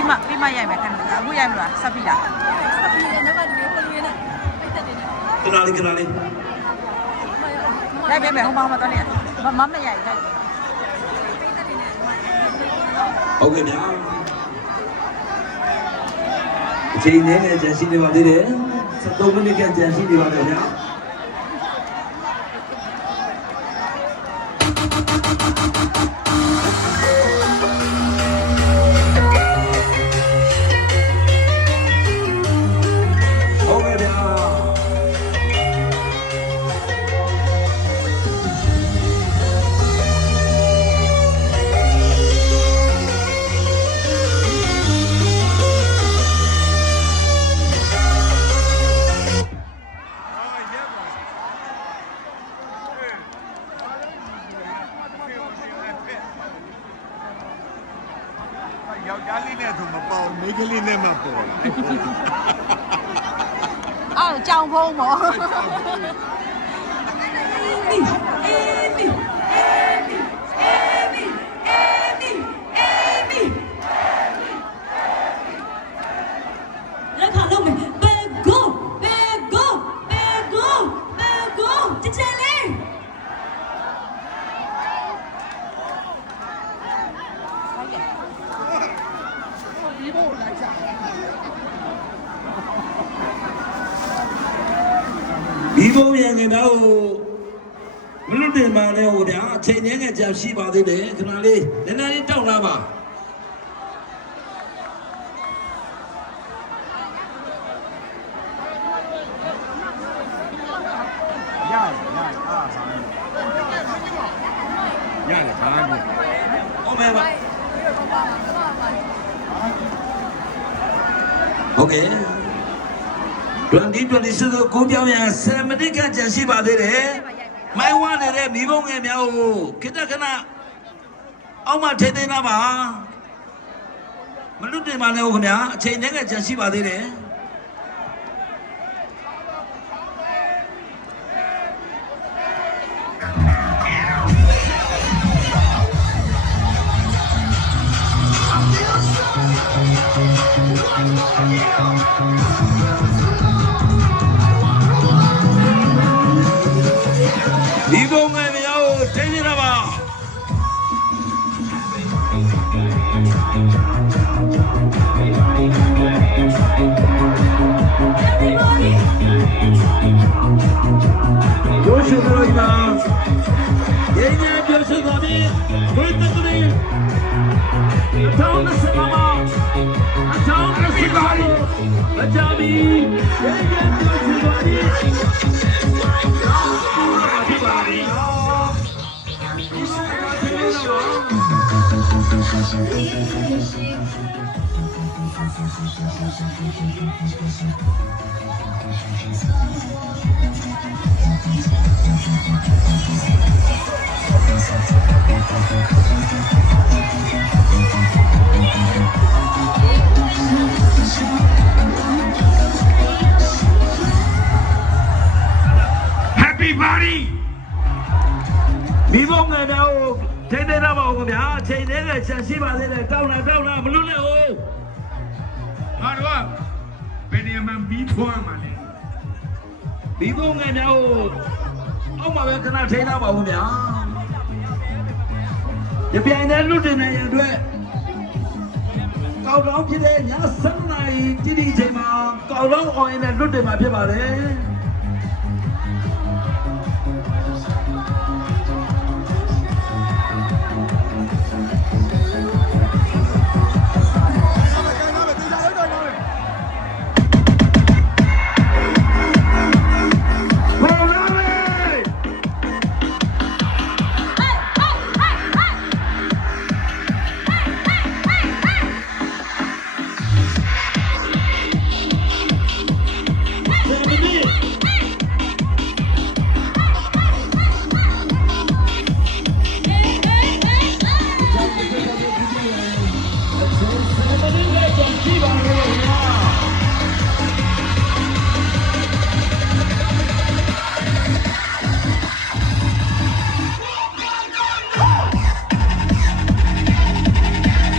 ပြီးမှရိုက်မယ်ခဏအခုရိုက်မလားဆက်ပြီးလားဆက်ပြီးတယ်နောက်ကဒီလေးပုံရင်းနဲ့ပိတ်သက်တယ်ခဏလေးရိုက်ပဲမယ်ဟိုမှာတော့နေမမရိုက်ရိုက်ဟုတ်ကဲ့ဗျာအချိန်နဲ့ကြံရှိနေပါသေးတယ်73မိနစ်ကကြံရှိနေပါတယ်ဗျာယောက်ျားလေးနဲ့ဆိုမပေါမိန်းကလေးနဲ့မှပေါ်လာအဲ့ကြောင်ဖုံးပေါ့လက်ခါလုံးမယ်ဘယ်ကိုချစ်ချင်လေးဒီဘုံရငယ်တော့မလွတ်တင်ပါနဲ့ဟိုဗျာအချိန်ငယ်ကြံရှိပါသေးတယ်ခဏလေးနည်းနည်းလေးတောက်လာပါရတယ်ဘာလဲဟုတ်မယ်ပါဟုတ်ကဲ့2026ကိုပြောင်းရ7မိနစ်ကကြံရှိပါသေးတယ်မိုင်းဝါနေတဲ့မိဘငယ်များကိုခိတခဏအောက်မှာထိသိမ်းလာပါမလွတ်တင်ပါနဲ့ဟုတ်ခင်ဗျာအချိန်နဲ့ကြံရှိပါသေးတယ်ဒီဘုံငယ်များကိုထိန်းနေတာပါရိုးရှိလို့ဒီမှာရင်းရပြောရှိတော်ပြီဘယ်တကလေးအထောင်းနဲ့စမမအထောင်းနဲ့စပါရီအကြမ်းပြီးရင်းရပြောရှိတော်ပြီHappy party မိဘငယ်တော့ထိန်းသိမ်းတော့ပါဦးခင်ဗျာအချိန်လေးနဲ့ချက်ရှိပါသေးတယ်တောင်းတာမလွတ်နဲ့ဟုတ်ငါတို့ကဘယ်နေရာမှာပြီးထွားမှာလဲမိဘငယ်တော့အောက်မှာပဲခဏထိန်းတော့ပါဦးခင်ဗျာဒီပြိုင်တဲ့လွတ်တင်နေရအတွက်ကောက်တော့ဖြစ်တဲ့ည7 နာရီတိတိချိန်မှာကောက်တော့အော်ရင်နဲ့လွတ်တင်မှာဖြစ်ပါတယ်ရှိပါ